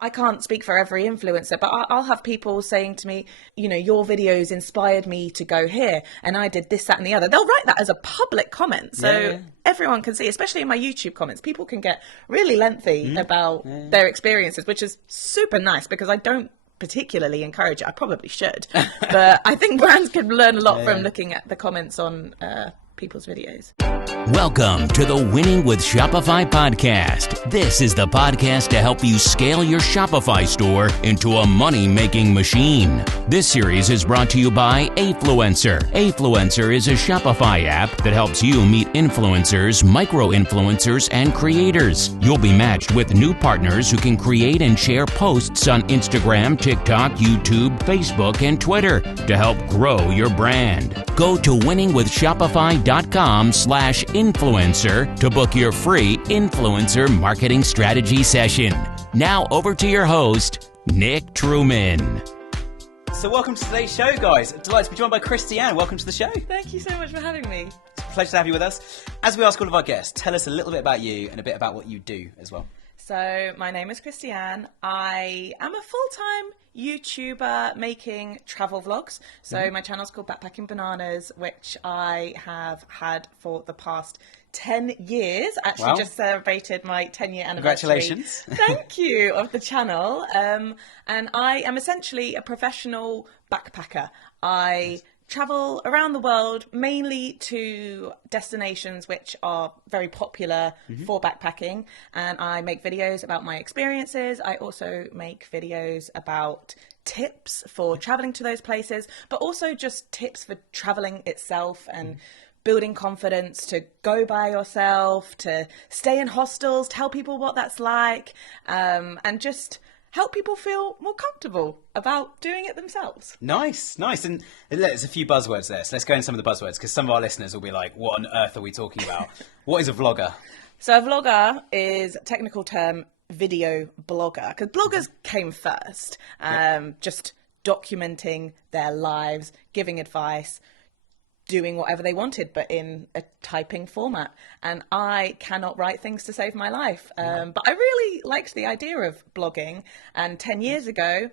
I can't speak for every influencer, but I'll have people saying to me, your videos inspired me to go here and I did this, that and the other. They'll write that as a public comment. So everyone can see, especially in my YouTube comments, people can get really lengthy about their experiences, which is super nice because I don't particularly encourage it. I probably should, but I think brands can learn a lot from looking at the comments on people's videos. Welcome to the Winning with Shopify podcast. This is the podcast to help you scale your Shopify store into a money-making machine. This series is brought to you by Affluencer. Affluencer is a Shopify app that helps you meet influencers, micro-influencers, and creators. You'll be matched with new partners who can create and share posts on Instagram, TikTok, YouTube, Facebook, and Twitter to help grow your brand. Go to winningwithshopify.com/influencer to book your free influencer marketing strategy session. Now over to your host, Nick Truman. So welcome to today's show, guys. Delighted to be joined by Christianne. Welcome to the show. Thank you so much for having me. It's a pleasure to have you with us. As we ask all of our guests, tell us a little bit about you and a bit about what you do as well. So my name is Christianne. I am a full-time YouTuber making travel vlogs. So my channel's called Backpacking Bananas, which I have had for the past 10 years. Actually, just celebrated my 10-year anniversary. Congratulations. Thank you, of the channel. And I am essentially a professional backpacker. I travel around the world, mainly to destinations which are very popular for backpacking, and I make videos about my experiences. I also make videos about tips for traveling to those places, but also just tips for traveling itself and building confidence to go by yourself, to stay in hostels, tell people what that's like, and just help people feel more comfortable about doing it themselves. Nice. And there's a few buzzwords there. So let's go into some of the buzzwords because some of our listeners will be like, what on earth are we talking about? What is a vlogger? So a vlogger is a technical term, video blogger, because bloggers came first, just documenting their lives, giving advice, doing whatever they wanted, but in a typing format. And I cannot write things to save my life. But I really liked the idea of blogging. And 10 years ago,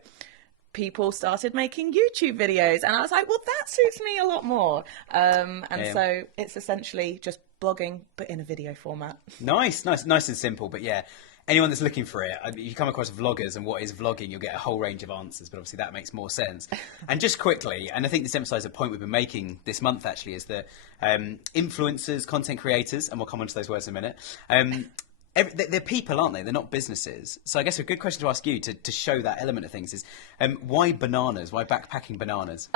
people started making YouTube videos. And I was like, well, that suits me a lot more. So it's essentially just blogging, but in a video format. Nice and simple. But yeah, anyone that's looking for it, if you come across vloggers and what is vlogging, you'll get a whole range of answers, but obviously that makes more sense. And just quickly, and I think this emphasises a point we've been making this month actually, is that influencers, content creators, and we'll come on to those words in a minute, they're people, aren't they? They're not businesses. So I guess a good question to ask you to show that element of things is, why bananas? Why backpacking bananas?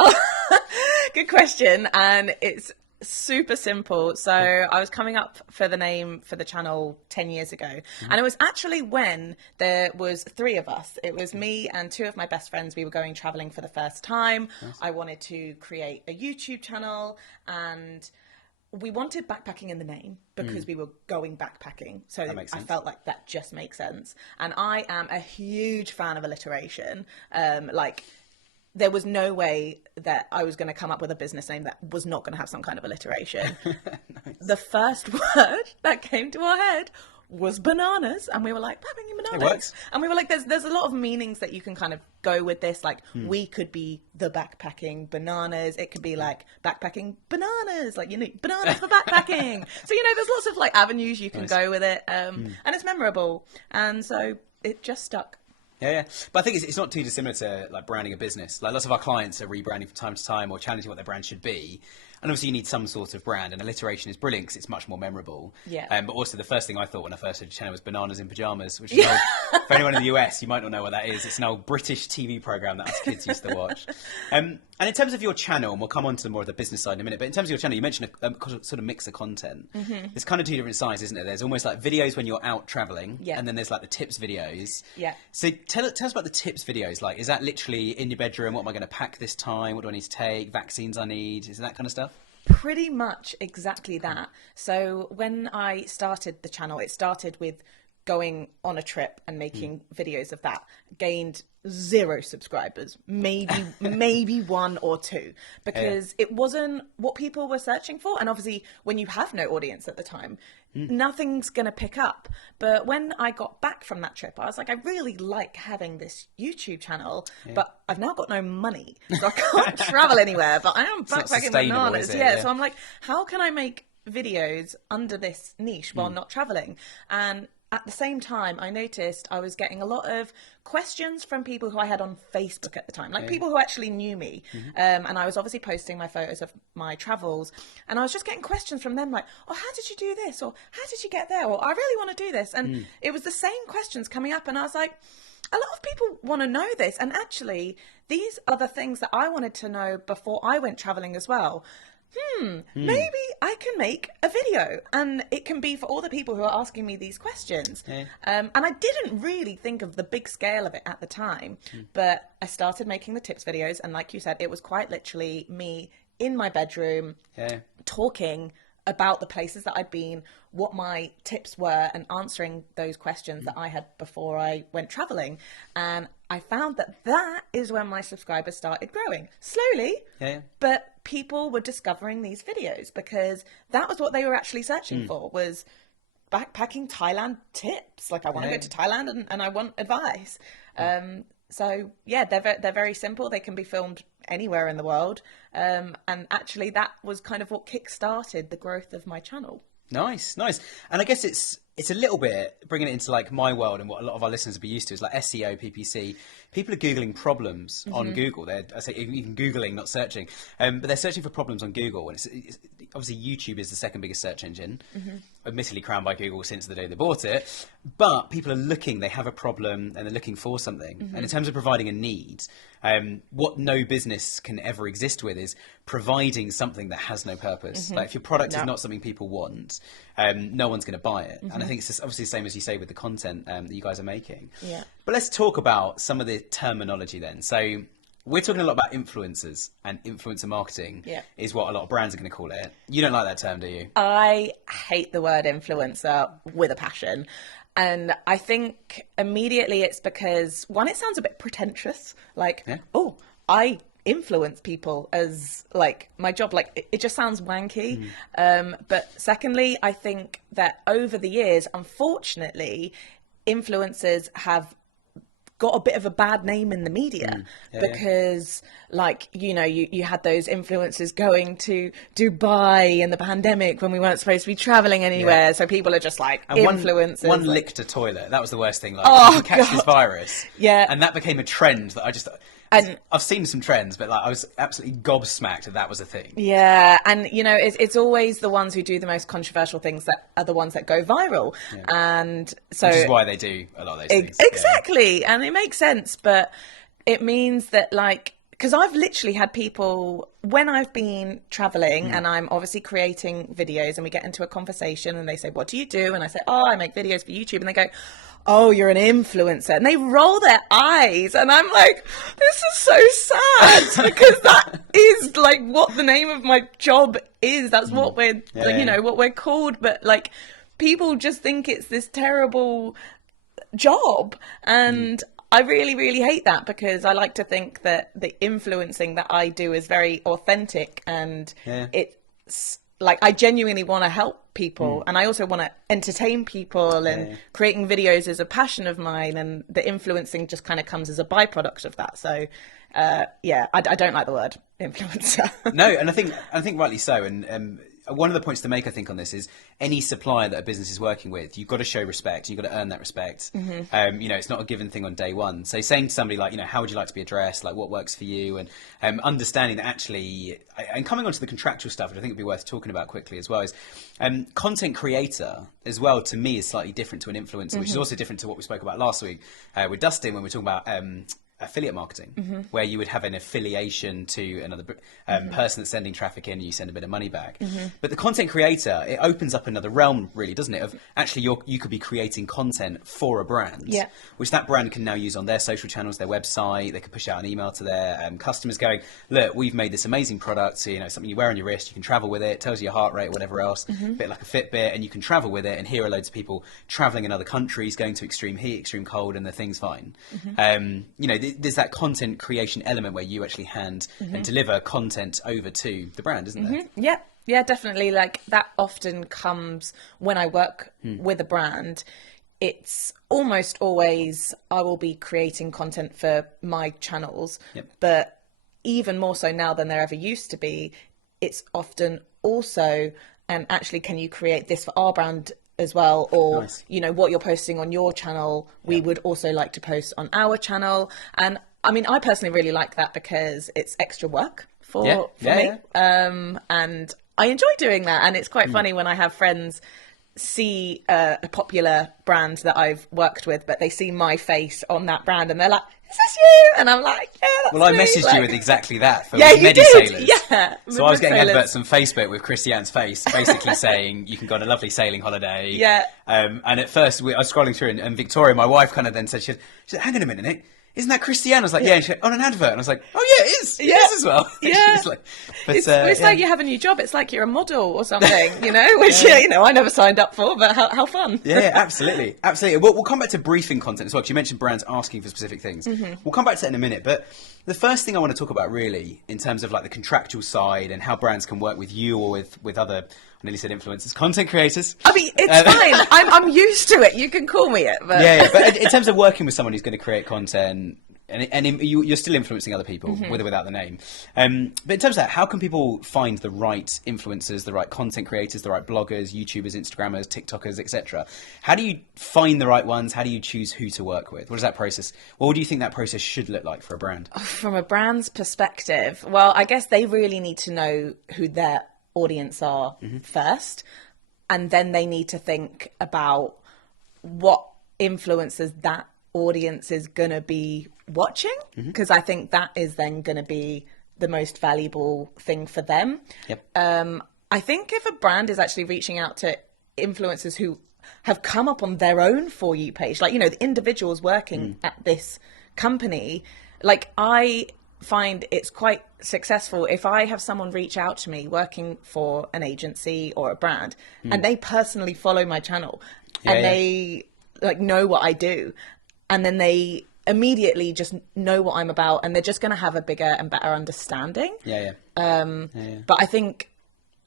Good question, and it's super simple. So I was coming up for the name for the channel 10 years ago, and it was actually when there was 3 of us. It was me and 2 of my best friends. We were going traveling for the first time. Nice. I wanted to create a YouTube channel, and we wanted backpacking in the name because we were going backpacking. So I felt like that just makes sense. And I am a huge fan of alliteration. There was no way that I was going to come up with a business name that was not going to have some kind of alliteration. Nice. The first word that came to our head was bananas, and we were like, backpacking bananas. It works. And we were like, there's a lot of meanings that you can kind of go with this. Like, we could be the backpacking bananas. It could be like backpacking bananas, like, bananas for backpacking. So, there's lots of like avenues you can go with it, and it's memorable. And so it just stuck. Yeah. But I think it's not too dissimilar to like branding a business. Like lots of our clients are rebranding from time to time or challenging what their brand should be. And obviously you need some sort of brand, and alliteration is brilliant because it's much more memorable. Yeah. But also the first thing I thought when I first heard the channel was Bananas in Pyjamas, which is old, for anyone in the US, you might not know what that is. It's an old British TV programme that us kids used to watch. And in terms of your channel, and we'll come on to more of the business side in a minute, but in terms of your channel, you mentioned a sort of mix of content. There's kind of 2 different sides, isn't it? There's almost like videos when you're out travelling, and then there's like the tips videos. Yeah. So tell us about the tips videos. Like, is that literally in your bedroom? What am I going to pack this time? What do I need to take? Vaccines I need? Is it that kind of stuff? Pretty much exactly that. So when I started the channel, it started with going on a trip and making videos of that. Gained 0 subscribers, maybe 1 or 2, because it wasn't what people were searching for. And obviously when you have no audience at the time, nothing's going to pick up. But when I got back from that trip, I was like, I really like having this YouTube channel, but I've now got no money, so I can't travel anywhere, but I am backpacking bananas. So I'm like, how can I make videos under this niche while not traveling? And at the same time, I noticed I was getting a lot of questions from people who I had on Facebook at the time, like people who actually knew me. And I was obviously posting my photos of my travels, and I was just getting questions from them like, oh, how did you do this? Or how did you get there? Or I really want to do this. And it was the same questions coming up. And I was like, a lot of people want to know this. And actually, these are the things that I wanted to know before I went traveling as well. Maybe I can make a video, and it can be for all the people who are asking me these questions. And I didn't really think of the big scale of it at the time, but I started making the tips videos, and like you said, it was quite literally me in my bedroom talking about the places that I'd been, what my tips were, and answering those questions that I had before I went traveling. And I found that that is when my subscribers started growing slowly, but people were discovering these videos because that was what they were actually searching for, was backpacking Thailand tips. Like, I want to go to Thailand and I want advice. So yeah, they're very simple. They can be filmed anywhere in the world. And actually that was kind of what kick-started the growth of my channel. Nice. And I guess it's a little bit bringing it into like my world, and what a lot of our listeners will be used to is like SEO, PPC. People are Googling problems on Google. I say even Googling, not searching. But they're searching for problems on Google. And it's obviously YouTube is the second biggest search engine, admittedly crowned by Google since the day they bought it. But people are looking, they have a problem and they're looking for something. And in terms of providing a need, what no business can ever exist with is providing something that has no purpose. Like, if your product is not something people want, no one's going to buy it. And I think it's obviously the same as you say with the content that you guys are making. But let's talk about some of the terminology then. So we're talking a lot about influencers, and influencer marketing is what a lot of brands are going to call it. You don't like that term, do you? I hate the word influencer with a passion. And I think immediately it's because, one, it sounds a bit pretentious. Like, oh, I influence people as like my job. Like, it just sounds wanky. But secondly, I think that over the years, unfortunately, influencers have got a bit of a bad name in the media because like, you know, you had those influencers going to Dubai in the pandemic when we weren't supposed to be traveling anywhere. So people are just like, and influencers. One licked a toilet. That was the worst thing. Like, you catch this virus. And that became a trend that I've seen some trends, but like I was absolutely gobsmacked that was a thing. And you know, it's always the ones who do the most controversial things that are the ones that go viral. And so, which is why they do a lot of those things. Exactly. And it makes sense, but it means that, like, because I've literally had people, when I've been traveling and I'm obviously creating videos, and we get into a conversation and they say, what do you do? And I say, oh, I make videos for YouTube. And they go, oh, you're an influencer. And they roll their eyes. And I'm like, this is so sad, because that is like what the name of my job is. That's what we're, you know, what we're called. But like, people just think it's this terrible job. And I really, really hate that, because I like to think that the influencing that I do is very authentic, and it's like, I genuinely want to help people, and I also want to entertain people, and creating videos is a passion of mine, and the influencing just kind of comes as a byproduct of that. So I don't like the word influencer. No, and I think rightly so. And one of the points to make, I think, on this is any supplier that a business is working with, you've got to show respect. You've got to earn that respect. You know, it's not a given thing on day one. So saying to somebody like, you know, how would you like to be addressed? Like, what works for you? And understanding that actually, and coming on to the contractual stuff, which I think would be worth talking about quickly as well, is content creator as well, to me, is slightly different to an influencer, which is also different to what we spoke about last week with Dustin when we were talking about affiliate marketing, where you would have an affiliation to another person that's sending traffic in, and you send a bit of money back. But the content creator, it opens up another realm, really, doesn't it? Of actually, you could be creating content for a brand, which that brand can now use on their social channels, their website. They could push out an email to their customers going, look, we've made this amazing product. So, something you wear on your wrist, you can travel with it, tells you your heart rate, whatever else, a bit like a Fitbit, and you can travel with it. And here are loads of people traveling in other countries, going to extreme heat, extreme cold, and the thing's fine. There's that content creation element where you actually hand and deliver content over to the brand, isn't there? Yeah, definitely. Like that often comes when I work with a brand. It's almost always I will be creating content for my channels, but even more so now than there ever used to be, it's often also, actually, can you create this for our brand as well? Or, what you're posting on your channel, we would also like to post on our channel. And I mean, I personally really like that because it's extra work for me. And I enjoy doing that. And it's quite funny when I have friends see a popular brand that I've worked with, but they see my face on that brand and they're like, is this you? And I'm like, yeah, that's Well, I me. messaged you with exactly that for you Medi-Sailors. did. Yeah. So I was getting adverts on Facebook with Christianne's face, basically saying you can go on a lovely sailing holiday. Yeah. And at first I was scrolling through and Victoria, my wife, kind of then said, she said, hang on a minute, Nick. Isn't that Christianne? I was like, yeah. And she went, on an advert. And I was like, oh yeah, it is. It is as well. Yeah. It's like you have a new job. It's like you're a model or something, which, I never signed up for, but how fun. Yeah, absolutely. Absolutely. We'll come back to briefing content as well, because you mentioned brands asking for specific things. We'll come back to that in a minute. But the first thing I want to talk about really, in terms of like the contractual side and how brands can work with you or with other, I nearly said influencers, content creators. I mean, it's fine. I'm used to it. You can call me it. But... Yeah. But in terms of working with someone who's going to create content, and you're still influencing other people with or without the name. But in terms of that, how can people find the right influencers, the right content creators, the right bloggers, YouTubers, Instagrammers, TikTokers, etc.? How do you find the right ones? How do you choose who to work with? What is that process? What do you think that process should look like for a brand? From a brand's perspective, well, I guess they really need to know who their audience are first, and then they need to think about what influencers that audience is going to be watching, because I think that is then going to be the most valuable thing for them. I think if a brand is actually reaching out to influencers who have come up on their own For You page, like, the individuals working at this company, like I find it's quite successful if I have someone reach out to me working for an agency or a brand and they personally follow my channel they like know what I do, and then they immediately just know what I'm about, and they're just going to have a bigger and better understanding. But I think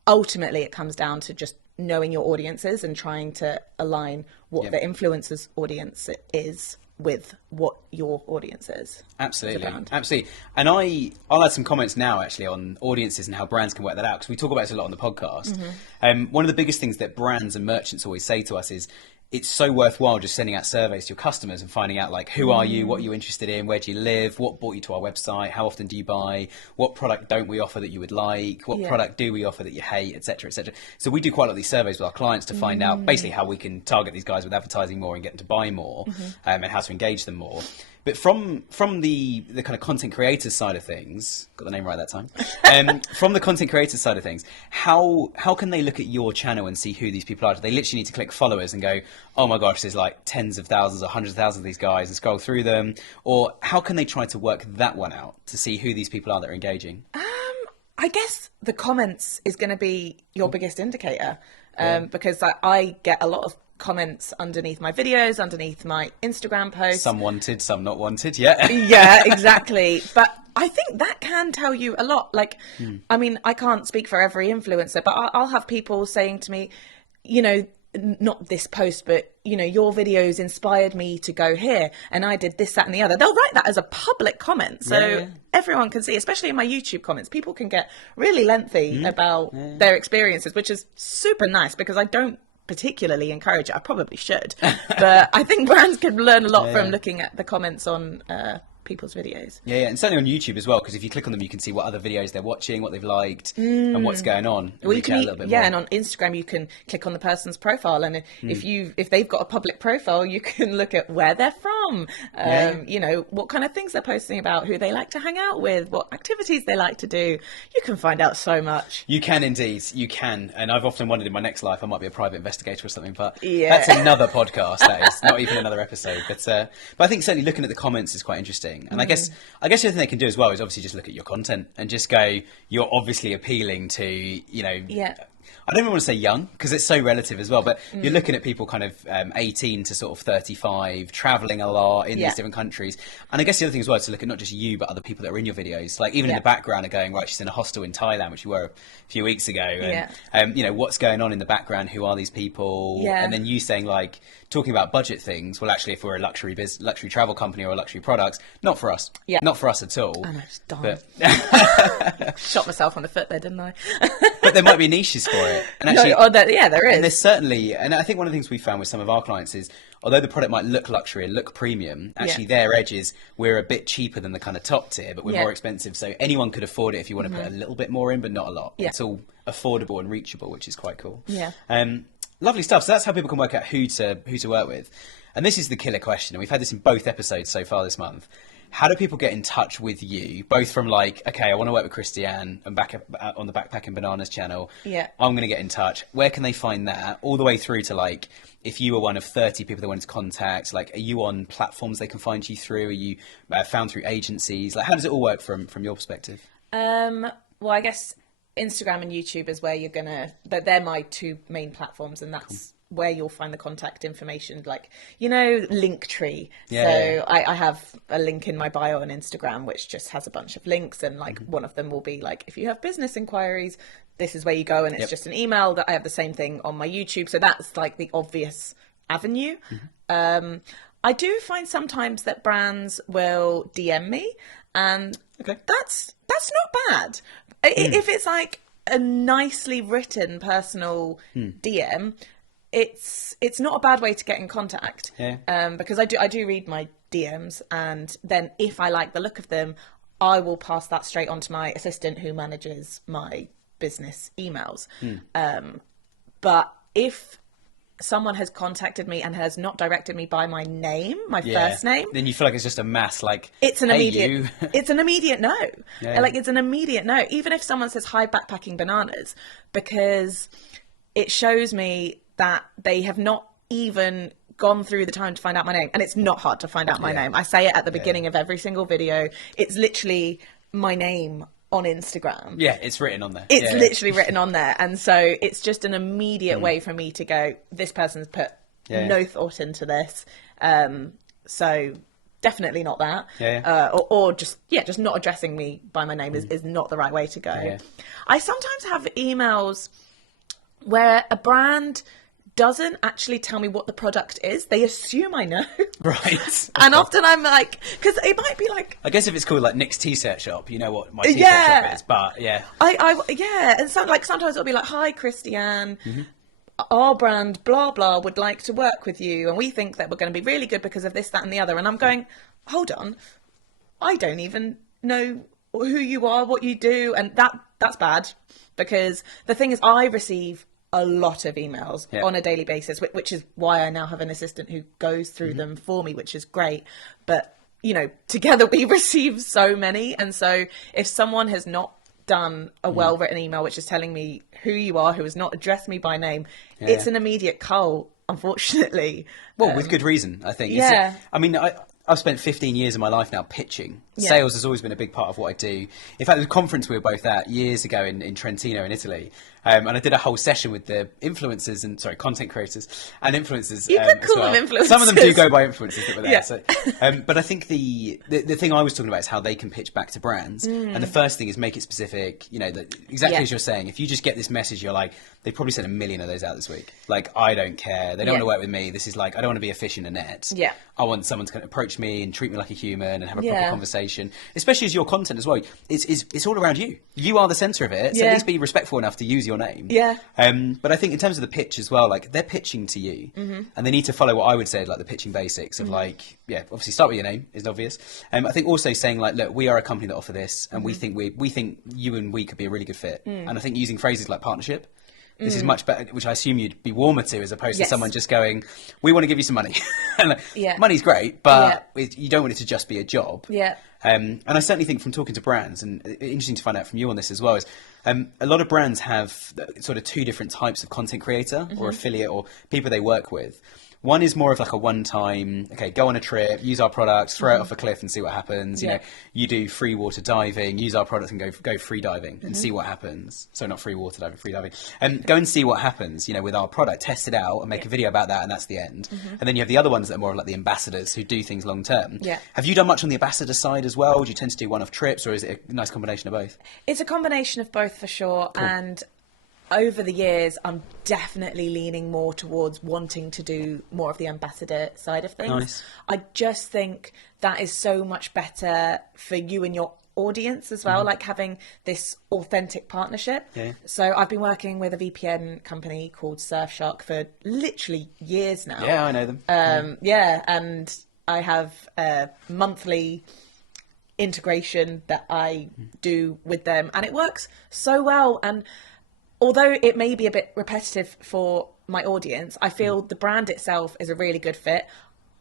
ultimately it comes down to just knowing your audiences and trying to align what the influencer's audience is with what your audience is. Absolutely. And I'll add some comments now actually on audiences and how brands can work that out, because we talk about this a lot on the podcast. One of the biggest things that brands and merchants always say to us is, it's so worthwhile just sending out surveys to your customers and finding out like, who are you, what are you interested in, where do you live, what brought you to our website, how often do you buy, what product don't we offer that you would like, what product do we offer that you hate, etc., etc. So we do quite a lot of these surveys with our clients to find out basically how we can target these guys with advertising more and get them to buy more, and how to engage them more. But from the kind of content creator side of things, got the name right that time, from the content creator side of things, how can they look at your channel and see who these people are? Do they literally need to click followers and go, oh my gosh, there's like tens of thousands or hundreds of thousands of these guys, and scroll through them? Or how can they try to work that one out to see who these people are that are engaging? I guess the comments is going to be your biggest indicator, because I get a lot of comments underneath my videos, underneath my Instagram posts. Some wanted, some not wanted, yeah, exactly. But I think that can tell you a lot. Like, I mean, I can't speak for every influencer, but I'll have people saying to me, not this post, but your videos inspired me to go here, and I did this, that, and the other. They'll write that as a public comment, so everyone can see. Especially in my YouTube comments, people can get really lengthy about their experiences, which is super nice, because I don't particularly encourage it. I probably should, but I think brands can learn a lot from looking at the comments on people's videos. Yeah, and certainly on YouTube as well, because if you click on them, you can see what other videos they're watching, what they've liked, and what's going on. Well, you can, a little bit more. and on Instagram you can click on the person's profile, and if they've got a public profile, you can look at where they're from, you know, what kind of things they're posting about, who they like to hang out with, what activities they like to do. You can find out so much. You can indeed, you can. And I've often wondered in my next life I might be a private investigator or something, but that's another podcast. That is not even another episode. But I think certainly looking at the comments is quite interesting. And I guess the other thing they can do as well is obviously just look at your content and just go, you're obviously appealing to, you know, I don't even want to say young because it's so relative as well, but you're looking at people kind of 18 to sort of 35, traveling a lot in these different countries. And I guess the other thing as well is to look at not just you, but other people that are in your videos. Like even in the background are going, right, she's in a hostel in Thailand, which we were a few weeks ago. And, you know, what's going on in the background? Who are these people? And then you saying like, talking about budget things. Well, actually, if we're a luxury travel company or a luxury products, not for us. Not for us at all. I know, just darn. Shot myself on the foot there, didn't I? But there might be niches for it. And actually, there is. And there's certainly, and I think one of the things we found with some of our clients is, although the product might look luxury and look premium, actually their edge is we're a bit cheaper than the kind of top tier, but we're more expensive. So anyone could afford it if you want to put a little bit more in, but not a lot. It's all affordable and reachable, which is quite cool. Lovely stuff. So that's how people can work out who to work with. And this is the killer question. And we've had this in both episodes so far this month. How do people get in touch with you, both from like, okay, I want to work with Christianne and back up on the Backpacking Bananas channel. I'm going to get in touch. Where can they find that? All the way through to like, if you were one of 30 people they wanted to contact, like, are you on platforms they can find you through? Are you found through agencies? Like, how does it all work from your perspective? Well, I guess Instagram and YouTube is where but they're my two main platforms, and that's where you'll find the contact information, like, you know, Linktree. I have a link in my bio on Instagram which just has a bunch of links, and like one of them will be like, if you have business inquiries, this is where you go, and it's just an email. That I have the same thing on my YouTube, so that's like the obvious avenue. I do find sometimes that brands will DM me, and that's not bad. If it's like a nicely written personal DM, it's not a bad way to get in contact. Because I do read my DMs, and then if I like the look of them, I will pass that straight on to my assistant who manages my business emails. But if someone has contacted me and has not directed me by my name, my first name, then you feel like it's just a mass, like, it's an immediate it's an immediate no. Like, it's an immediate no, even if someone says, hi, Backpacking Bananas, because it shows me that they have not even gone through the time to find out my name. And it's not hard to find out my name. I say it at the beginning of every single video. It's literally my name on Instagram. It's written on there. It's literally written on there. And so it's just an immediate way for me to go, this person's put no thought into this. So definitely not that. Or just not addressing me by my name is not the right way to go. I sometimes have emails where a brand doesn't actually tell me what the product is. They assume I know. Right. And often I'm like, because it might be like, I guess if it's called like Nick's T-shirt shop, you know what my T-shirt shop is. But and sometimes it'll be like, hi, Christianne, our brand blah blah would like to work with you, and we think that we're going to be really good because of this, that, and the other. And I'm going, hold on, I don't even know who you are, what you do, and that's bad, because the thing is, I receive a lot of emails on a daily basis, which is why I now have an assistant who goes through them for me, which is great. But, you know, together we receive so many. And so if someone has not done a well-written email, which is telling me who you are, who has not addressed me by name, it's an immediate cull, unfortunately. Well, with good reason, I think. I mean, I've spent 15 years of my life now pitching. Sales has always been a big part of what I do. In fact, the conference we were both at years ago in Trentino in Italy, and I did a whole session with the influencers content creators and influencers. You could call them influencers. Some of them do go by influencers that were there. So, but I think the thing I was talking about is how they can pitch back to brands. And the first thing is make it specific. You know, exactly as you're saying. If you just get this message, you're like, they probably sent 1 million of those out this week. Like, I don't care. They don't want to work with me. This is like, I don't want to be a fish in a net. I want someone to kind of approach approach me and treat me like a human and have a proper conversation, especially as your content as well. It's all around you. You are the centre of it, so at least be respectful enough to use your name. Yeah. But I think in terms of the pitch as well, like they're pitching to you, and they need to follow what I would say like the pitching basics of like, obviously start with your name is obvious. I think also saying like, look, we are a company that offer this, and we think you and we could be a really good fit. And I think using phrases like partnership. This is much better, which I assume you'd be warmer to, as opposed to someone just going, we want to give you some money. Money's great, but you don't want it to just be a job. And I certainly think from talking to brands, and interesting to find out from you on this as well, is a lot of brands have sort of two different types of content creator or affiliate or people they work with. One is more of like a one-time, go on a trip, use our products, throw it off a cliff and see what happens. You know, you do free water diving, use our products and go free diving and see what happens. So not free water diving, free diving. And go and see what happens, with our product, test it out and make a video about that, and that's the end. And then you have the other ones that are more like the ambassadors who do things long-term. Have you done much on the ambassador side as well? Do you tend to do one-off trips, or is it a nice combination of both? It's a combination of both for sure. Cool. And over the years, I'm definitely leaning more towards wanting to do more of the ambassador side of things. Nice. I just think that is so much better for you and your audience as well, like having this authentic partnership. So I've been working with a VPN company called Surfshark for literally years now. Yeah, I know them. And I have a monthly integration that I do with them, and it works so well. And although it may be a bit repetitive for my audience, I feel the brand itself is a really good fit.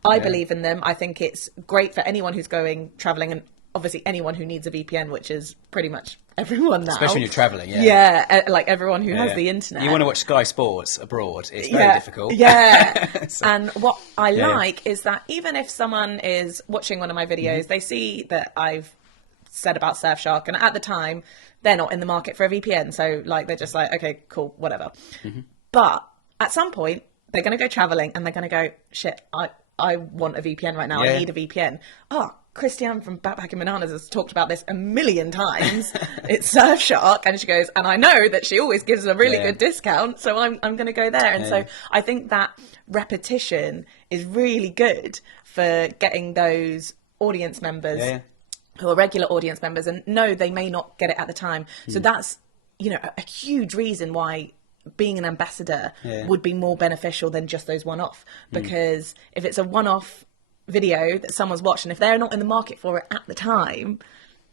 I believe in them. I think it's great for anyone who's going traveling, and obviously anyone who needs a VPN, which is pretty much everyone now. Especially when you're traveling, like everyone who has the internet. You want to watch Sky Sports abroad, it's very difficult. So. And what I like is that even if someone is watching one of my videos, they see that I've said about Surfshark, and at the time they're not in the market for a VPN, so like they're just like, okay, cool, whatever. But at some point they're going to go traveling and they're going to go, shit, I want a VPN right now. I need a VPN. Christianne from Backpacking Bananas has talked about this a million times. It's Surfshark, and she goes, and I know that she always gives a really good discount, so I'm going to go there. And so I think that repetition is really good for getting those audience members who are regular audience members, and no, they may not get it at the time. So that's, a huge reason why being an ambassador would be more beneficial than just those one-off. Because if it's a one-off video that someone's watched, and if they're not in the market for it at the time,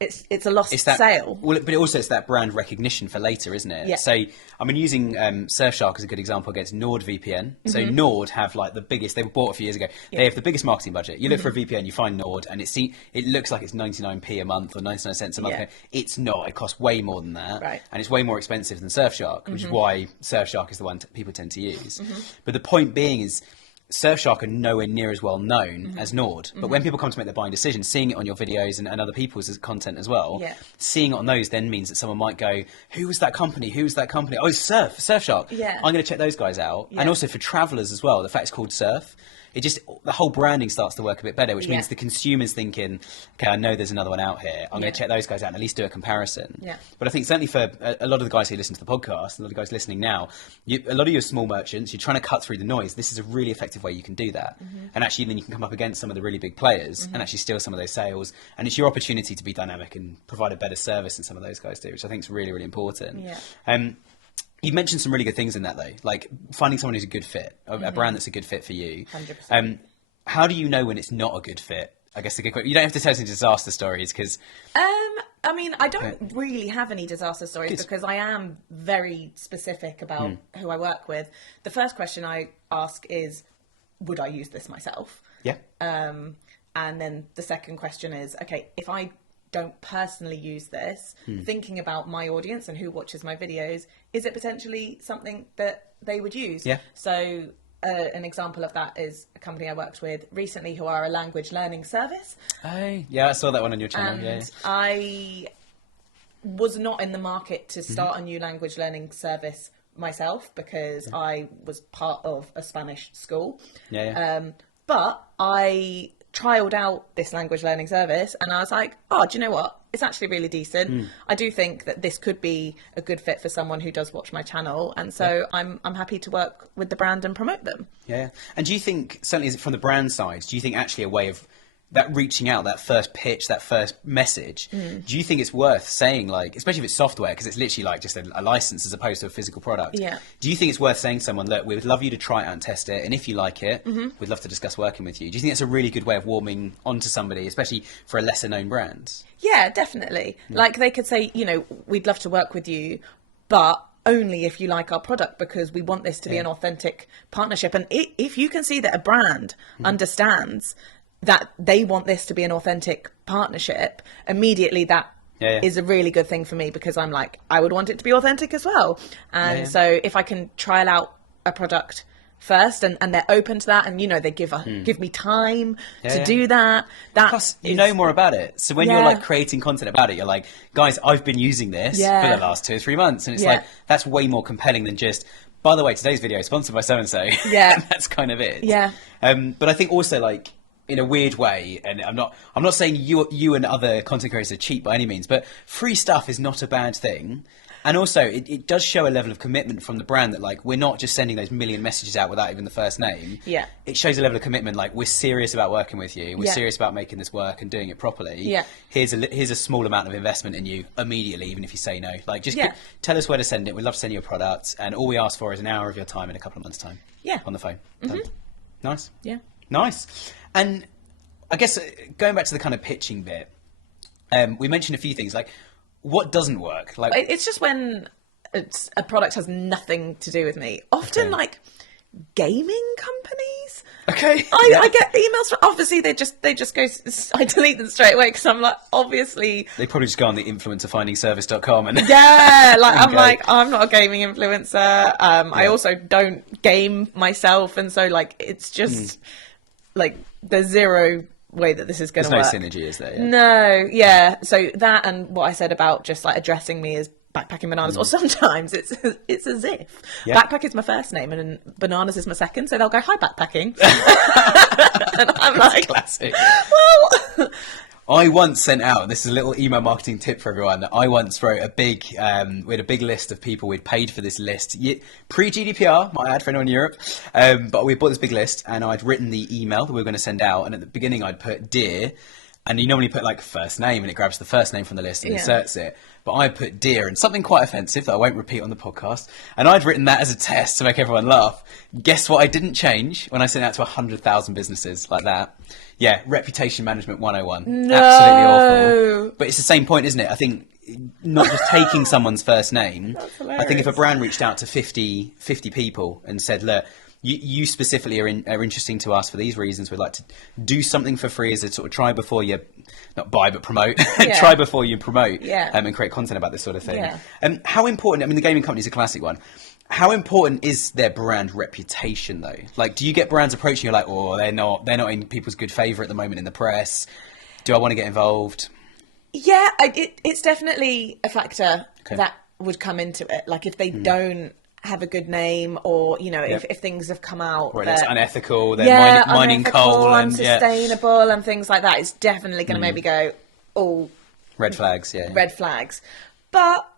it's a lost sale. Well, but also it's that brand recognition for later, isn't it? So I mean, using Surfshark as a good example against NordVPN. So Nord have like the biggest. They were bought a few years ago. They have the biggest marketing budget. You look for a VPN, you find Nord, and it looks like it's 99p a month or 99 cents a month. It's not. It costs way more than that, and it's way more expensive than Surfshark, which is why Surfshark is the one people tend to use. But the point being is, Surfshark are nowhere near as well known as Nord. But when people come to make their buying decisions, seeing it on your videos and other people's content as well, seeing it on those then means that someone might go, who was that company? Who was that company? Oh, it's Surfshark. I'm going to check those guys out. And also for travellers as well, the fact it's called Surf, the whole branding starts to work a bit better, which means the consumer's thinking, okay, I know there's another one out here. I'm going to check those guys out and at least do a comparison. But I think certainly for a lot of the guys who listen to the podcast, a lot of the guys listening now, a lot of you are small merchants, you're trying to cut through the noise. This is a really effective way you can do that. And actually then you can come up against some of the really big players and actually steal some of those sales. And it's your opportunity to be dynamic and provide a better service than some of those guys do, which I think is really, really important. You mentioned some really good things in that, though, like finding someone who's a good fit, a brand that's a good fit for you. 100%. How do you know when it's not a good fit? I guess you don't have to tell us any disaster stories because... I mean, I don't really have any disaster stories because I am very specific about who I work with. The first question I ask is, would I use this myself? And then the second question is, okay, if I don't personally use this, thinking about my audience and who watches my videos, is it potentially something that they would use? So an example of that is a company I worked with recently who are a language learning service. I saw that one on your channel. And I was not in the market to start a new language learning service myself because I was part of a Spanish school. But I trialed out this language learning service and I was like, oh, do you know what? It's actually really decent. I do think that this could be a good fit for someone who does watch my channel. And so I'm happy to work with the brand and promote them. And do you think, certainly from the brand side, do you think actually a way of that reaching out, that first pitch, that first message, do you think it's worth saying, like, especially if it's software, because it's literally like just a license as opposed to a physical product? Yeah. Do you think it's worth saying to someone, look, we would love you to try it out and test it, and if you like it, we'd love to discuss working with you? Do you think it's a really good way of warming onto somebody, especially for a lesser known brand? Yeah, definitely. Like they could say, you know, we'd love to work with you, but only if you like our product, because we want this to be an authentic partnership. And if you can see that a brand understands that they want this to be an authentic partnership, immediately that is a really good thing for me, because I'm like, I would want it to be authentic as well. And so if I can trial out a product first and they're open to that, and, you know, they give me time to do that. Plus, you know more about it. So when you're like creating content about it, you're like, guys, I've been using this for the last 2 or 3 months. And it's like, that's way more compelling than just, by the way, today's video is sponsored by so-and-so. Yeah. And that's kind of it. Yeah. But I think also, like, in a weird way, and I'm not saying you and other content creators are cheap by any means, but free stuff is not a bad thing. And also, it does show a level of commitment from the brand that, like, we're not just sending those million messages out without even the first name. Yeah. It shows a level of commitment, like, we're serious about working with you. We're serious about making this work and doing it properly. Yeah. Here's a small amount of investment in you immediately, even if you say no. Like, just tell us where to send it. We'd love to send you a product. And all we ask for is an hour of your time in a couple of months' time. Yeah. On the phone. Done. Nice. Yeah. Nice. And I guess going back to the kind of pitching bit, we mentioned a few things, like, what doesn't work? Like, it's just when a product has nothing to do with me. Often, like, gaming companies. Okay. I get emails from, obviously they just go, I delete them straight away, because I'm like, obviously they probably just go on the influencerfindingservice.com and I'm like, I'm not a gaming influencer. I also don't game myself, and so, like, it's just like there's zero way that this is going to work. There's no synergy, is there? No, so that, and what I said about just like addressing me as backpacking bananas, or sometimes it's as if backpack is my first name and bananas is my second, so they'll go, hi backpacking. And I'm like, classic. Well, I once sent out, this is a little email marketing tip for everyone, I once wrote we had a big list of people we'd paid for this list, pre-GDPR, might add, for anyone in Europe, but we bought this big list, and I'd written the email that we were going to send out, and at the beginning I'd put dear, and you normally put like first name, and it grabs the first name from the list and inserts it. But I put dear, and something quite offensive that I won't repeat on the podcast. And I'd written that as a test to make everyone laugh. Guess what I didn't change when I sent it out to 100,000 businesses like that? Yeah, reputation management 101. No. Absolutely awful. But it's the same point, isn't it? I think not just taking someone's first name. I think if a brand reached out to 50 people and said, look, you specifically are interesting to us for these reasons. We'd like to do something for free as a sort of try before you, not buy but promote, try before you promote, and create content about this sort of thing. How important, I mean, the gaming company is a classic one. How important is their brand reputation though? Like, do you get brands approaching you like, oh, they're not in people's good favour at the moment in the press? Do I want to get involved? Yeah, it's definitely a factor that would come into it. Like, if they don't have a good name, or, you know, if things have come out or it's unethical, they're mining coal and unsustainable and things like that, it's definitely going to make me go, oh, red flags. Red flags. But,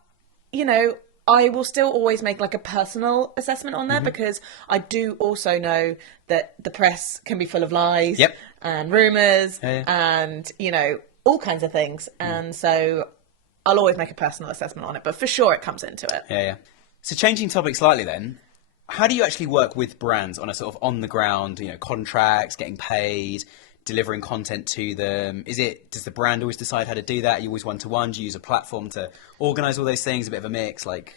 you know, I will still always make like a personal assessment on there, because I do also know that the press can be full of lies and rumours and, you know, all kinds of things. And so I'll always make a personal assessment on it, but for sure it comes into it. So changing topic slightly then, how do you actually work with brands on a sort of on the ground, you know, contracts, getting paid, delivering content to them? Does the brand always decide how to do that? Are you always one-to-one? Do you use a platform to organise all those things? A bit of a mix? Like,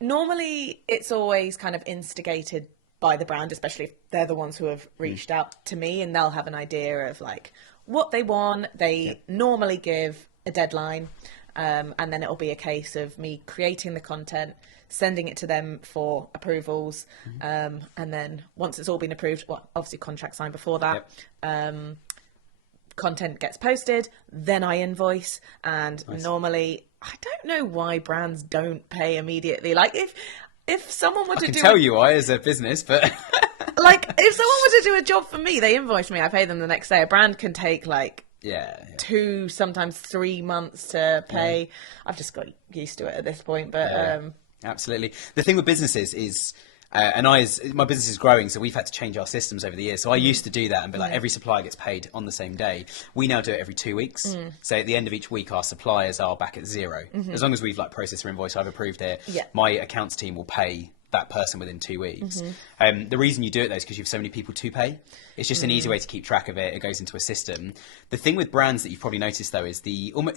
normally it's always kind of instigated by the brand, especially if they're the ones who have reached out to me, and they'll have an idea of like what they want. They normally give a deadline. And then it'll be a case of me creating the content, sending it to them for approvals. And then once it's all been approved, well, obviously contract signed before that, content gets posted, then I invoice. And normally, I don't know why brands don't pay immediately. Like, if someone were to tell you why as a business, but like, if someone were to do a job for me, they invoice me, I pay them the next day. A brand can take like 2, sometimes 3 months to pay. I've just got used to it at this point, but absolutely. The thing with businesses is, And my business is growing, so we've had to change our systems over the years. So I used to do that and be like, every supplier gets paid on the same day. We now do it every 2 weeks. So at the end of each week, our suppliers are back at zero. As long as we've like processed their invoice, I've approved it. My accounts team will pay that person within 2 weeks. The reason you do it though is because you have so many people to pay. It's just an easy way to keep track of it. It goes into a system. The thing with brands that you've probably noticed though is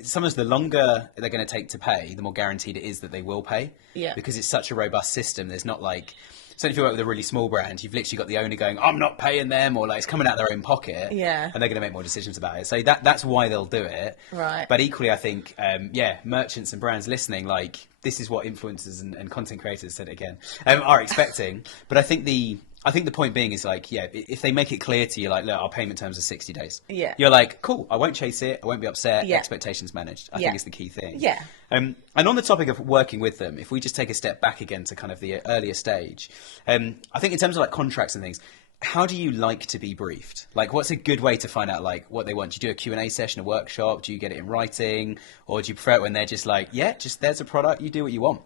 sometimes the longer they're going to take to pay, the more guaranteed it is that they will pay. Because it's such a robust system. There's not like, so if you work with a really small brand, you've literally got the owner going, I'm not paying them, or like it's coming out of their own pocket. And they're going to make more decisions about it. So that's why they'll do it. Right. But equally, I think, merchants and brands listening, like this is what influencers and content creators, said it again, are expecting. But I think the point being is like, if they make it clear to you, like, look, our payment terms are 60 days. You're like, cool, I won't chase it. I won't be upset. Expectations managed. I think is the key thing. And on the topic of working with them, if we just take a step back again to kind of the earlier stage, I think in terms of like contracts and things, how do you like to be briefed? Like, what's a good way to find out like what they want? Do you do a Q&A session, a workshop? Do you get it in writing? Or do you prefer it when they're just like, just there's a product, you do what you want?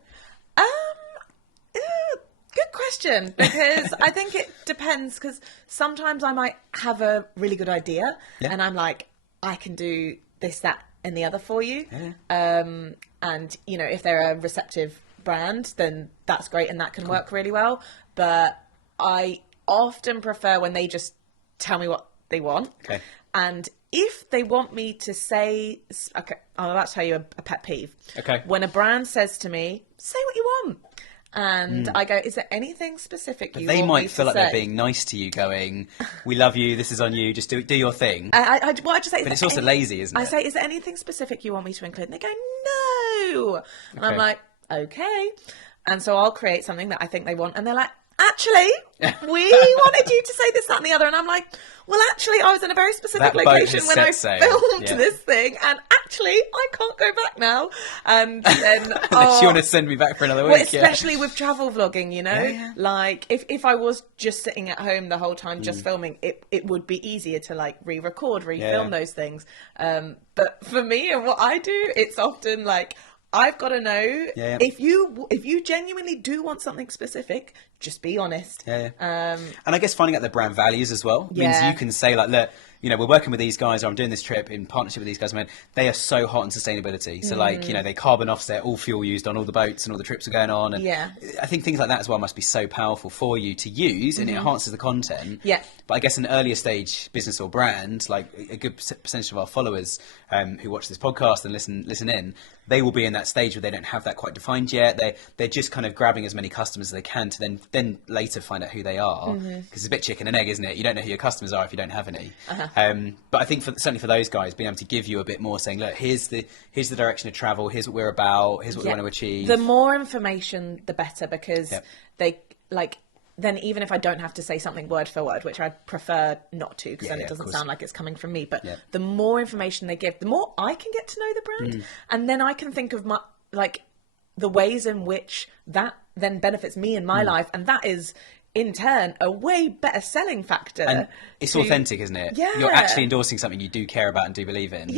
Good question, because I think it depends, because sometimes I might have a really good idea and I'm like, I can do this, that and the other for you. And, you know, if they're a receptive brand, then that's great and that can work really well. But I often prefer when they just tell me what they want. And if they want me to say, okay, I'm about to tell you a pet peeve. When a brand says to me, say what you want. And I go, is there anything specific you want me to say? They might feel like they're being nice to you, going, we love you, this is on you, just do your thing. I just say, but it's also lazy, isn't it? I say, is there anything specific you want me to include? And they go, no. And I'm like, okay. And so I'll create something that I think they want. And they're like, actually, we wanted you to say this, that and the other. And I'm like, well, actually, I was in a very specific location when I filmed this thing. And actually, I can't go back now. And then unless you want to send me back for another week. Especially with travel vlogging, you know, like if I was just sitting at home the whole time just filming, it would be easier to like re-record, re-film those things. But for me and what I do, it's often like, I've got to know if you genuinely do want something specific, just be honest. And I guess finding out their brand values as well means you can say like, look, you know, we're working with these guys, or I'm doing this trip in partnership with these guys. Man, they are so hot on sustainability. So like, you know, they carbon offset all fuel used on all the boats and all the trips are going on. And I think things like that as well must be so powerful for you to use, and it enhances the content. But I guess an earlier stage business or brand, like a good percentage of our followers who watch this podcast and listen in, they will be in that stage where they don't have that quite defined yet. They're just kind of grabbing as many customers as they can to then later find out who they are. Because it's a bit chicken and egg, isn't it? You don't know who your customers are if you don't have any. But I think certainly for those guys, being able to give you a bit more, saying, look, here's the direction of travel, here's what we're about, here's what we want to achieve. The more information, the better, because they like. Then even if I don't have to say something word for word, which I prefer not to, because then it doesn't sound like it's coming from me. But the more information they give, the more I can get to know the brand, and then I can think of my the ways in which that then benefits me in my life, and that is in turn a way better selling factor. And it's authentic, isn't it? You're actually endorsing something you do care about and do believe in.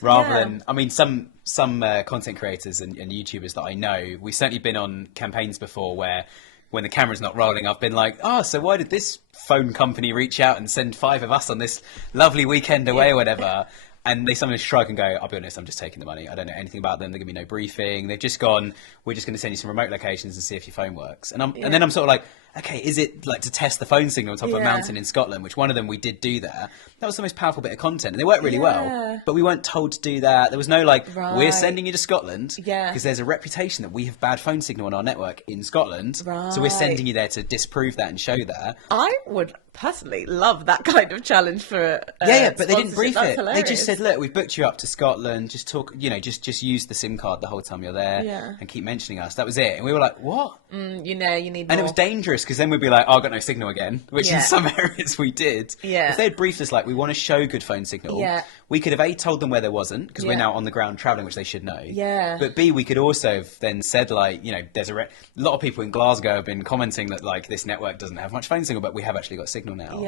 Rather than, I mean, some content creators and YouTubers that I know, we've certainly been on campaigns before where when the camera's not rolling, I've been like, so why did this phone company reach out and send 5 of us on this lovely weekend away or whatever? And they sometimes shrug and go, I'll be honest, I'm just taking the money. I don't know anything about them. They give me no briefing. They've just gone, we're just going to send you some remote locations and see if your phone works. And then I'm sort of like, okay, is it like to test the phone signal on top of a mountain in Scotland, which one of them we did do there. That was the most powerful bit of content. And they worked really well, but we weren't told to do that. There was no like, we're sending you to Scotland because there's a reputation that we have bad phone signal on our network in Scotland. So we're sending you there to disprove that and show that. I would personally love that kind of challenge for but they didn't brief it. Hilarious. They just said, look, we've booked you up to Scotland, just talk, you know, just use the SIM card the whole time you're there and keep mentioning us. That was it. And we were like, what? You know, you need more. And it was dangerous because then we'd be like, oh, I've got no signal again, which in some areas we did. If they'd briefed us like, we want to show good phone signal, we could have A, told them where there wasn't, because we're now on the ground travelling, which they should know. But B, we could also have then said like, you know, there's a lot of people in Glasgow have been commenting that like this network doesn't have much phone signal, but we have actually got signal now.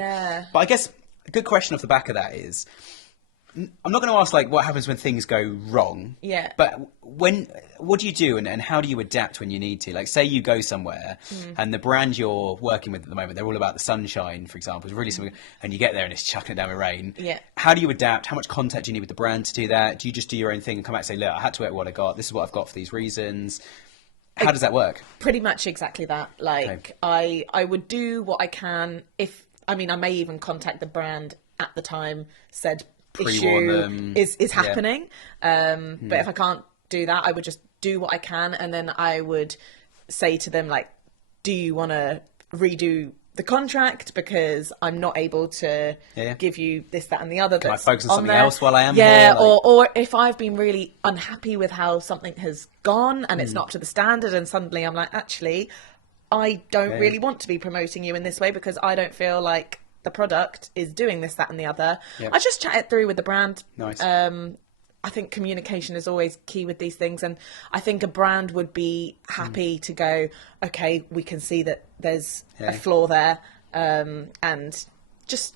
But I guess a good question off the back of that is, I'm not going to ask like what happens when things go wrong. Yeah. But what do you do and how do you adapt when you need to? Like, say you go somewhere and the brand you're working with at the moment, they're all about the sunshine, for example. It's really something, and you get there and it's chucking it down with rain. Yeah. How do you adapt? How much contact do you need with the brand to do that? Do you just do your own thing and come back and say, look, I had to work what I got. This is what I've got for these reasons. How does that work? Pretty much exactly that. Like, okay. I would do what I can. I may even contact the brand at the time, said issue is happening. But if I can't do that, I would just do what I can. And then I would say to them, like, do you want to redo the contract because I'm not able to give you this, that, and the other. Can I focus on something there. else while I am here? Like... Or if I've been really unhappy with how something has gone and it's not up to the standard, and suddenly I'm like, actually, I don't really want to be promoting you in this way because I don't feel like the product is doing this, that, and the other. Yep. I just chat it through with the brand. Nice. I think communication is always key with these things, and I think a brand would be happy to go, okay, we can see that there's a flaw there, and just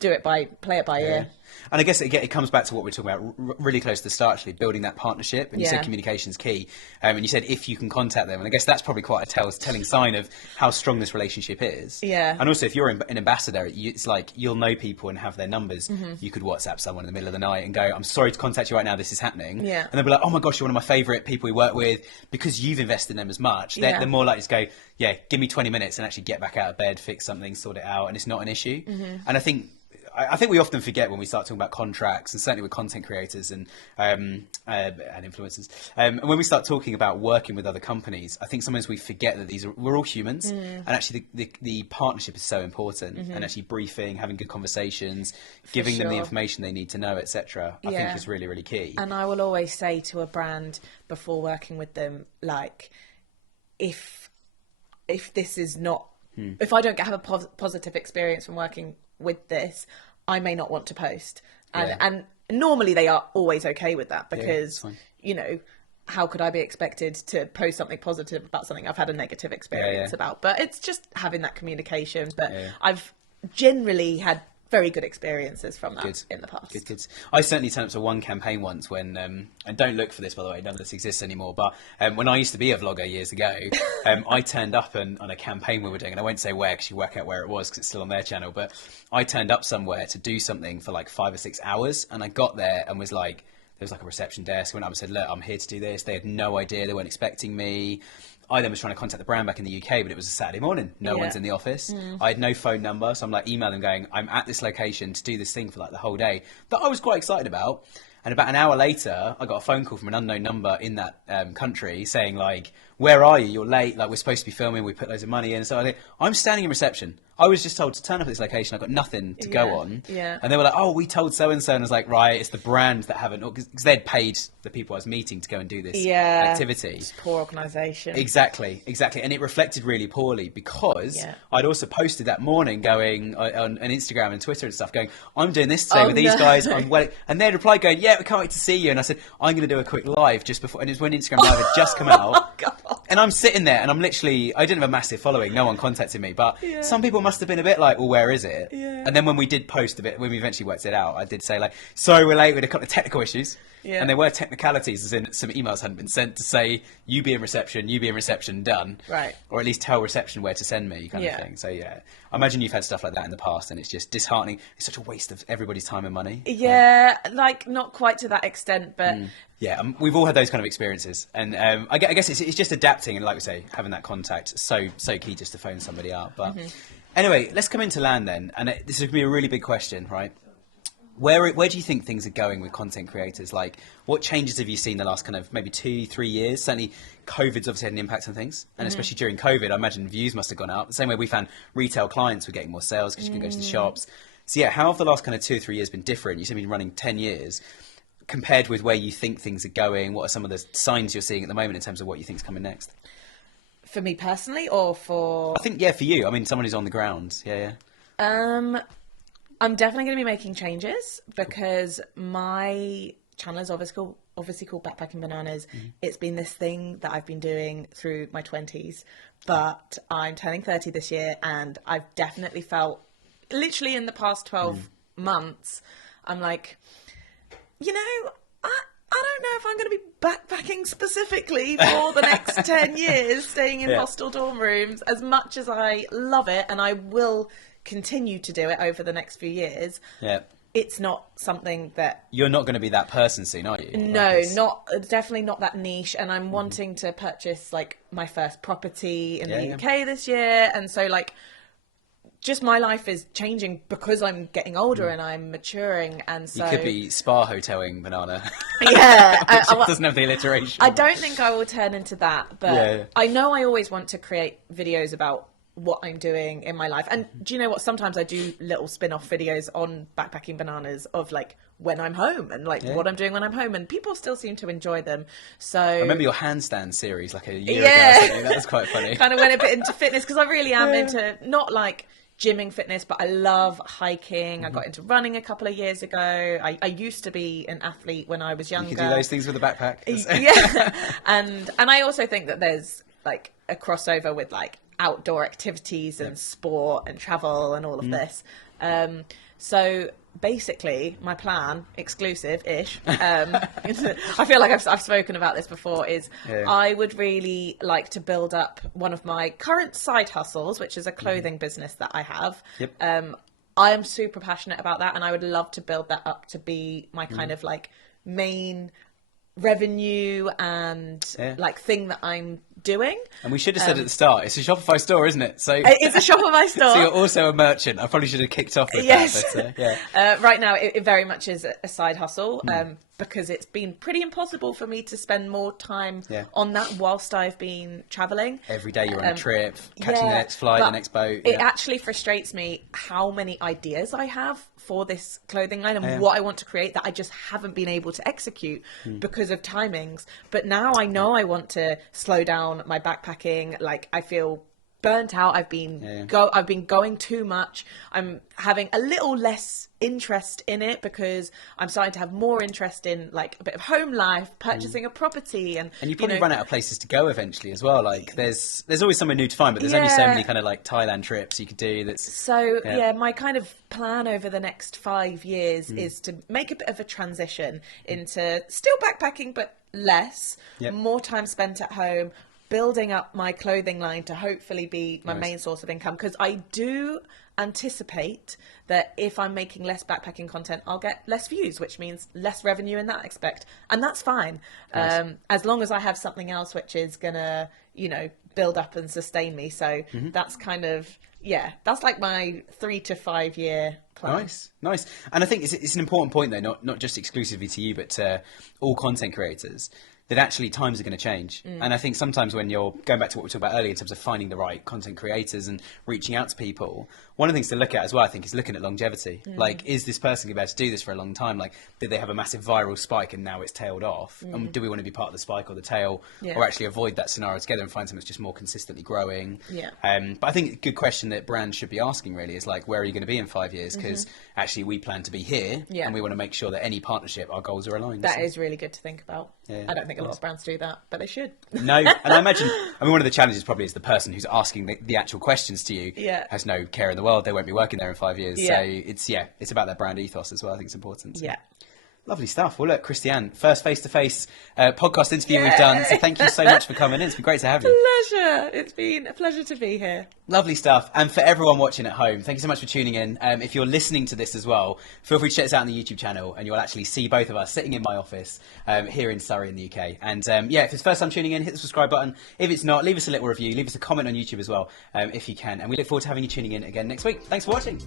play it by ear. And I guess it comes back to what we're talking about really close to the start, actually, building that partnership. And you said communication's key. And you said if you can contact them. And I guess that's probably quite a telling sign of how strong this relationship is. Yeah. And also, if you're an ambassador, it's like you'll know people and have their numbers. You could WhatsApp someone in the middle of the night and go, I'm sorry to contact you right now, this is happening. Yeah. And they'll be like, oh my gosh, you're one of my favourite people we work with. Because you've invested in them as much. They're more likely to go, yeah, give me 20 minutes and actually get back out of bed, fix something, sort it out. And it's not an issue. And I think we often forget when we start talking about contracts, and certainly with content creators and influencers, and when we start talking about working with other companies, I think sometimes we forget that we're all humans, and actually the partnership is so important, and actually briefing, having good conversations, giving them the information they need to know, etc. I think is really, really key. And I will always say to a brand before working with them, like, if this is not, if I don't have a positive experience from working with this, I may not want to post. And normally they are always okay with that because, how could I be expected to post something positive about something I've had a negative experience about? But it's just having that communication. But I've generally had very good experiences from that in the past. Good. I certainly turned up to one campaign once when, and don't look for this, by the way, none of this exists anymore, but when I used to be a vlogger years ago, I turned up on a campaign we were doing, and I won't say where because you work out where it was because it's still on their channel, but I turned up somewhere to do something for like 5 or 6 hours, and I got there and was like, there was like a reception desk. I went up and said, look, I'm here to do this. They had no idea. They weren't expecting me. I then was trying to contact the brand back in the UK, but it was a Saturday morning. No one's in the office. I had no phone number. So I'm like emailing them going, I'm at this location to do this thing for like the whole day that I was quite excited about. And about an hour later, I got a phone call from an unknown number in that country saying like, where are you? You're late. Like, we're supposed to be filming. We put loads of money in. So I'm standing in reception. I was just told to turn up at this location. I've got nothing to go on. Yeah. And they were like, oh, we told so-and-so. And I was like, right, it's the brand that haven't, because they'd paid the people I was meeting to go and do this activity. It's poor organisation. Exactly. And it reflected really poorly because I'd also posted that morning going on Instagram and Twitter and stuff going, I'm doing this today with these guys. And they'd replied going, yeah, we can't wait to see you. And I said, I'm going to do a quick live just before. And it was when Instagram Live had just come out. Oh, God. And I'm sitting there and I'm literally, I didn't have a massive following. No one contacted me. But some people must have been a bit like, well, where is it? Yeah. And then when we did post a bit, when we eventually worked it out, I did say like, sorry, we're late with a couple of technical issues. Yeah. And there were technicalities, as in some emails hadn't been sent to say, you be in reception, done. Right. Or at least tell reception where to send me, kind of thing. So, I imagine you've had stuff like that in the past and it's just disheartening. It's such a waste of everybody's time and money. Yeah, like not quite to that extent, but... Yeah, we've all had those kind of experiences. And I guess it's just adapting and, like we say, having that contact. So key just to phone somebody up. But anyway, let's come into land then. And this is going to be a really big question, right? Where do you think things are going with content creators? Like, what changes have you seen the last kind of maybe 2-3 years? Certainly, COVID's obviously had an impact on things. And especially during COVID, I imagine views must have gone up. The same way we found retail clients were getting more sales because you can go to the shops. So, how have the last kind of 2 or 3 years been different? You said you've been running 10 years. Compared with where you think things are going, what are some of the signs you're seeing at the moment in terms of what you think is coming next? For me personally, or for... I think, for you. I mean, someone who's on the ground. I'm definitely going to be making changes because my channel is obviously called Backpacking Bananas. It's been this thing that I've been doing through my 20s, but I'm turning 30 this year and I've definitely felt, literally in the past 12 months, I'm like... you know, I don't know if I'm going to be backpacking specifically for the next 10 years, staying in hostel dorm rooms, as much as I love it, and I will continue to do it over the next few years. Yeah. It's not something that... You're not going to be that person soon, are you? No, definitely not that niche. And I'm wanting to purchase like my first property in the UK this year. And so like, just my life is changing because I'm getting older and I'm maturing. And so... You could be spa hoteling Banana. Yeah. It doesn't have the alliteration. I don't think I will turn into that, but I know I always want to create videos about what I'm doing in my life. And do you know what? Sometimes I do little spin-off videos on Backpacking Bananas of like when I'm home and like what I'm doing when I'm home, and people still seem to enjoy them. So I remember your handstand series like a year ago or something. That was quite funny. Kind of went a bit into fitness because I really am into not like gymming fitness, but I love hiking. I got into running a couple of years ago. I used to be an athlete when I was younger. You can do those things with a backpack. Yeah. and I also think that there's like a crossover with like outdoor activities and sport and travel and all of this. So basically my plan, exclusive-ish, I feel like I've spoken about this before, is I would really like to build up one of my current side hustles, which is a clothing business that I have. I am super passionate about that, and I would love to build that up to be my kind of like main revenue and like thing that I'm doing. And we should have said at the start, it's a Shopify store, isn't it? So it's a Shopify store. So you're also a merchant. I probably should have kicked off with that. But, right now it very much is a side hustle because it's been pretty impossible for me to spend more time on that whilst I've been traveling. Every day you're on a trip, catching the next flight, the next boat. It actually frustrates me how many ideas I have for this clothing line and what I want to create that I just haven't been able to execute because of timings. But now I know I want to slow down my backpacking. Like I feel burnt out. I've been going too much. I'm having a little less interest in it because I'm starting to have more interest in like a bit of home life, purchasing a property, and you probably run out of places to go eventually as well. Like there's always somewhere new to find, but there's only so many kind of like Thailand trips you could do. My kind of plan over the next 5 years is to make a bit of a transition into still backpacking but less, more time spent at home, building up my clothing line to hopefully be my main source of income, because I do anticipate that if I'm making less backpacking content, I'll get less views, which means less revenue in that aspect, and that's fine. As long as I have something else which is gonna, build up and sustain me. So that's kind of that's like my 3 to 5 year plan. Nice. And I think it's an important point though, not just exclusively to you, but to all content creators, that actually times are going to change. And I think sometimes when you're going back to what we talked about earlier in terms of finding the right content creators and reaching out to people, one of the things to look at as well, I think, is looking at longevity. Like, is this person going to be able to do this for a long time? Like, did they have a massive viral spike and now it's tailed off? And do we want to be part of the spike or the tail, or actually avoid that scenario together and find something that's just more consistently growing? But I think a good question that brands should be asking really is like, where are you going to be in 5 years? Because actually we plan to be here and we want to make sure that any partnership, our goals are aligned. That is really good to think about. I don't think a lot of brands do that, but they should. No, and I imagine, one of the challenges probably is the person who's asking the actual questions to you has no care in the world. They won't be working there in 5 years. So it's about that brand ethos as well. I think it's important. So. Lovely stuff. Well, look, Christianne, first face-to-face podcast interview we've done. So thank you so much for coming in. It's been great to have you. Pleasure. It's been a pleasure to be here. Lovely stuff. And for everyone watching at home, thank you so much for tuning in. If you're listening to this as well, feel free to check us out on the YouTube channel and you'll actually see both of us sitting in my office here in Surrey in the UK. And if it's first time tuning in, hit the subscribe button. If it's not, leave us a little review. Leave us a comment on YouTube as well if you can. And we look forward to having you tuning in again next week. Thanks for watching.